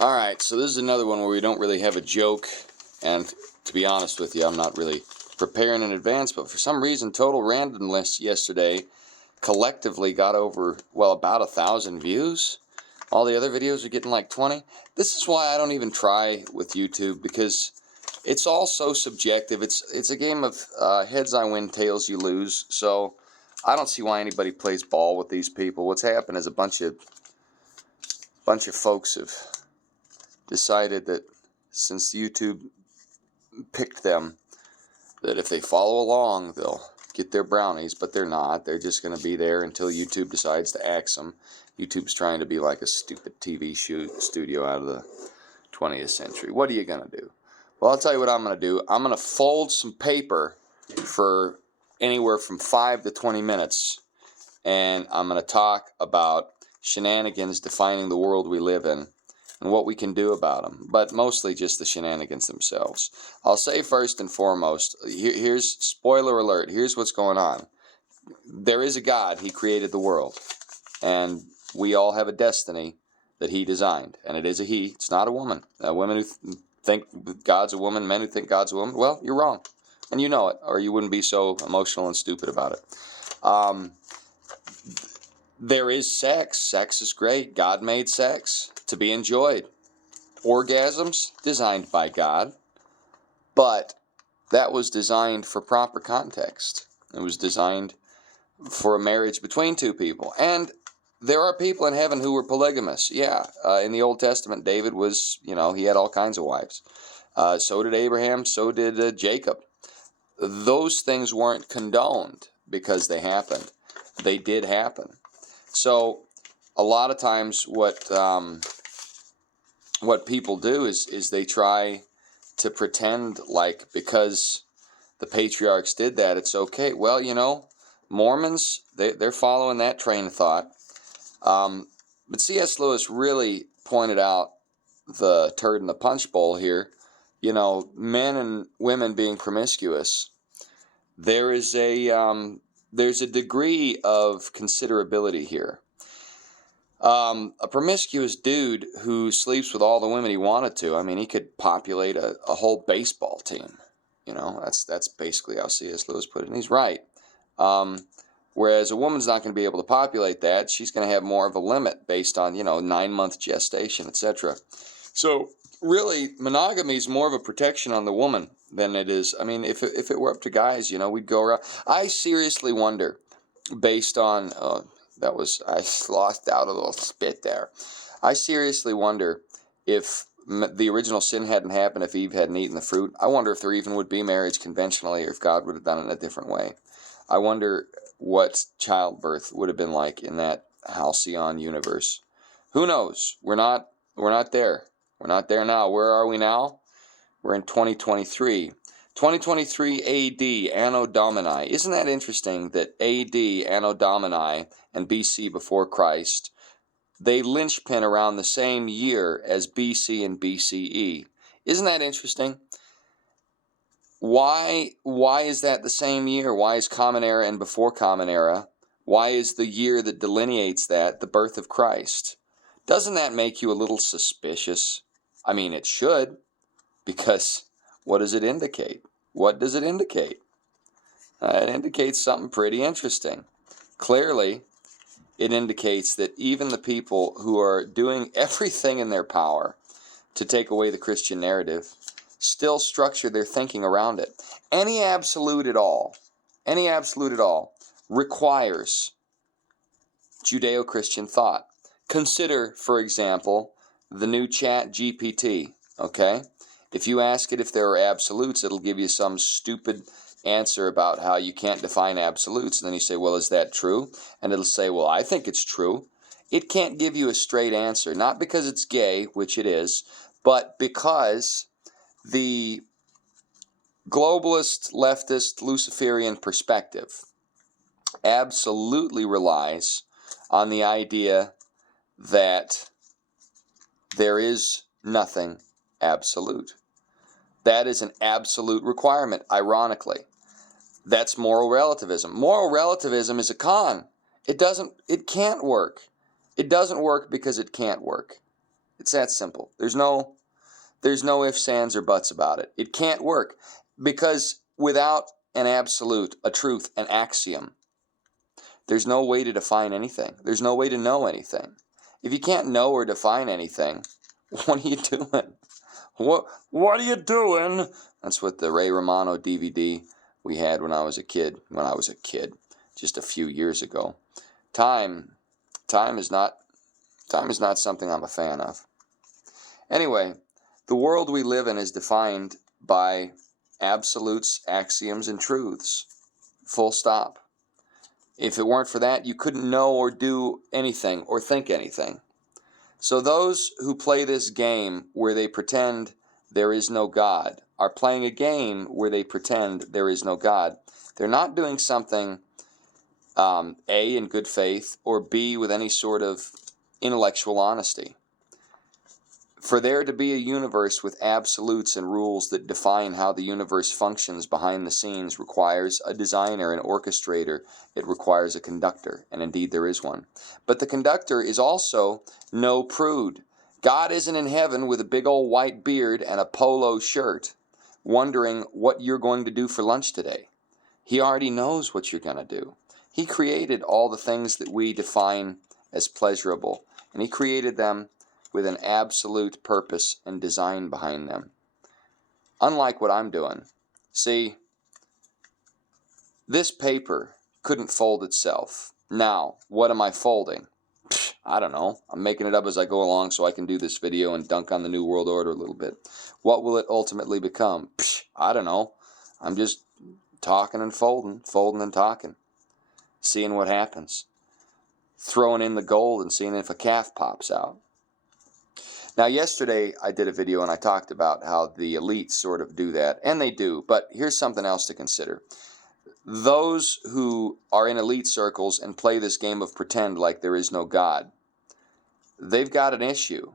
Alright, so this is another one where we don't really have a joke, and to be honest with you, I'm not really preparing in advance, but for some reason, Total Randomness yesterday collectively got over, well, about 1,000 views. All the other videos are getting like 20. This is why I don't even try with YouTube, because it's all so subjective. It's a game of heads I win, tails you lose, so I don't see why anybody plays ball with these people. What's happened is a bunch of folks have decided that since YouTube picked them, that if they follow along, they'll get their brownies, but they're not. They're just going to be there until YouTube decides to axe them. YouTube's trying to be like a stupid TV studio out of the 20th century. What are you going to do? Well, I'll tell you what I'm going to do. I'm going to fold some paper for anywhere from 5 to 20 minutes, and I'm going to talk about shenanigans defining the world we live in and what we can do about them, but mostly just the shenanigans themselves. I'll say first and foremost, here's spoiler alert, here's what's going on. There is a God. He created the world, and we all have a destiny that he designed, and it is a he. It's not a woman. Women who think God's a woman, men who think God's a woman, well, you're wrong, and you know it, or you wouldn't be so emotional and stupid about it. There is sex. Sex is great. God made sex to be enjoyed. Orgasms designed by God, but that was designed for proper context. It was designed for a marriage between two people. And there are people in heaven who were polygamous. Yeah, in the Old Testament, David was, he had all kinds of wives. So did Abraham, so did Jacob. Those things weren't condoned because they happened. They did happen. So a lot of times what people do is they try to pretend like because the patriarchs did that, it's okay. Well, Mormons, they're following that train of thought. But C.S. Lewis really pointed out the turd in the punch bowl here. Men and women being promiscuous, there's a degree of considerability here. A promiscuous dude who sleeps with all the women he wanted to, I mean, he could populate a whole baseball team. That's basically how C.S. Lewis put it, and he's right. Whereas a woman's not going to be able to populate that. She's going to have more of a limit based on, 9-month gestation, etc. So really, monogamy is more of a protection on the woman than it is. I mean, if it were up to guys, we'd go around. I seriously wonder, based on, I lost out a little spit there. I seriously wonder if the original sin hadn't happened, if Eve hadn't eaten the fruit. I wonder if there even would be marriage conventionally, or if God would have done it in a different way. I wonder what childbirth would have been like in that halcyon universe. Who knows? We're not there. We're not there now. Where are we now? We're in 2023. 2023 AD, Anno Domini. Isn't that interesting that AD, Anno Domini, and BC before Christ, they linchpin around the same year as BC and BCE? Isn't that interesting? Why is that the same year? Why is Common Era and before Common Era? Why is the year that delineates that the birth of Christ? Doesn't that make you a little suspicious? I mean, it should, because what does it indicate? What does it indicate? It indicates something pretty interesting. Clearly, it indicates that even the people who are doing everything in their power to take away the Christian narrative still structure their thinking around it. Any absolute at all requires Judeo-Christian thought. Consider, for example, the new Chat GPT, okay? If you ask it if there are absolutes, it'll give you some stupid answer about how you can't define absolutes. And then you say, well, is that true? And it'll say, well, I think it's true. It can't give you a straight answer, not because it's gay, which it is, but because the globalist, leftist, Luciferian perspective absolutely relies on the idea that there is nothing absolute. That is an absolute requirement, ironically. That's moral relativism. Moral relativism is a con. It can't work. It doesn't work because it can't work. It's that simple. There's no ifs, ands, or buts about it. It can't work because without an absolute, a truth, an axiom, there's no way to define anything. There's no way to know anything. If you can't know or define anything, what are you doing? What are you doing? That's what the Ray Romano DVD we had when I was a kid. Just a few years ago. Time is not something I'm a fan of. Anyway, the world we live in is defined by absolutes, axioms, and truths. Full stop. If it weren't for that, you couldn't know or do anything or think anything. So those who play this game where they pretend there is no God are playing a game where they pretend there is no God. They're not doing something A, in good faith, or B, with any sort of intellectual honesty. For there to be a universe with absolutes and rules that define how the universe functions behind the scenes requires a designer, an orchestrator. It requires a conductor, and indeed there is one. But the conductor is also no prude. God isn't in heaven with a big old white beard and a polo shirt wondering what you're going to do for lunch today. He already knows what you're going to do. He created all the things that we define as pleasurable, and he created them with an absolute purpose and design behind them. Unlike what I'm doing. See, this paper couldn't fold itself. Now, what am I folding? I don't know. I'm making it up as I go along so I can do this video and dunk on the New World Order a little bit. What will it ultimately become? I don't know. I'm just talking and folding and talking. Seeing what happens. Throwing in the gold and seeing if a calf pops out. Now, yesterday I did a video and I talked about how the elites sort of do that, and they do, but here's something else to consider. Those who are in elite circles and play this game of pretend like there is no God, they've got an issue.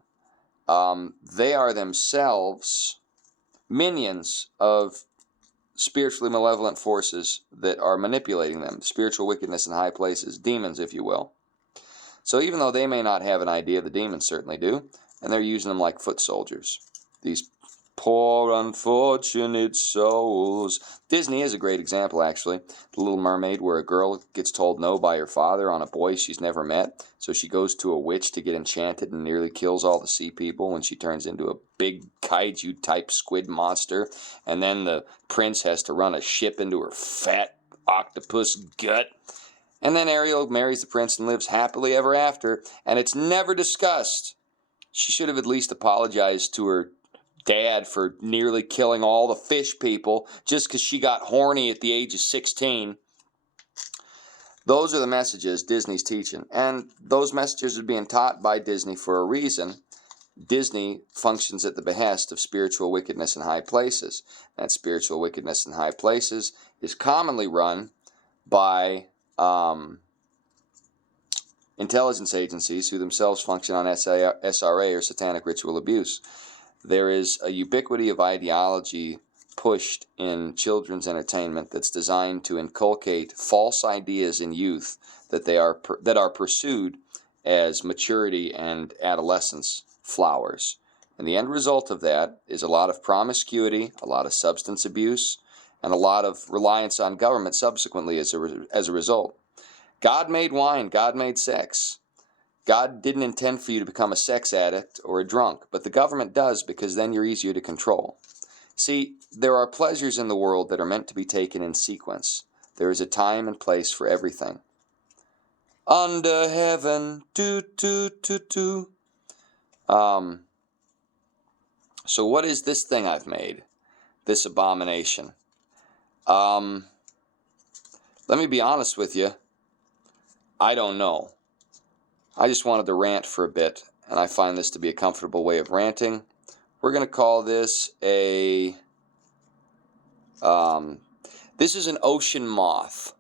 They are themselves minions of spiritually malevolent forces that are manipulating them, spiritual wickedness in high places, demons, if you will. So even though they may not have an idea, the demons certainly do. And they're using them like foot soldiers. These poor unfortunate souls. Disney is a great example, actually. The Little Mermaid, where a girl gets told no by her father on a boy she's never met. So she goes to a witch to get enchanted and nearly kills all the sea people when she turns into a big kaiju-type squid monster. And then the prince has to run a ship into her fat octopus gut. And then Ariel marries the prince and lives happily ever after. And it's never discussed. She should have at least apologized to her dad for nearly killing all the fish people just because she got horny at the age of 16. Those are the messages Disney's teaching. And those messages are being taught by Disney for a reason. Disney functions at the behest of spiritual wickedness in high places. That spiritual wickedness in high places is commonly run by intelligence agencies who themselves function on SRA or satanic ritual abuse. There is a ubiquity of ideology pushed in children's entertainment that's designed to inculcate false ideas in youth that are pursued as maturity and adolescence flowers. And the end result of that is a lot of promiscuity, a lot of substance abuse, and a lot of reliance on government subsequently as a result. God made wine, God made sex. God didn't intend for you to become a sex addict or a drunk, but the government does because then you're easier to control. See, there are pleasures in the world that are meant to be taken in sequence. There is a time and place for everything. Under heaven, So what is this thing I've made? This abomination? Let me be honest with you. I don't know. I just wanted to rant for a bit, and I find this to be a comfortable way of ranting. We're going to call this a... this is an ocean moth.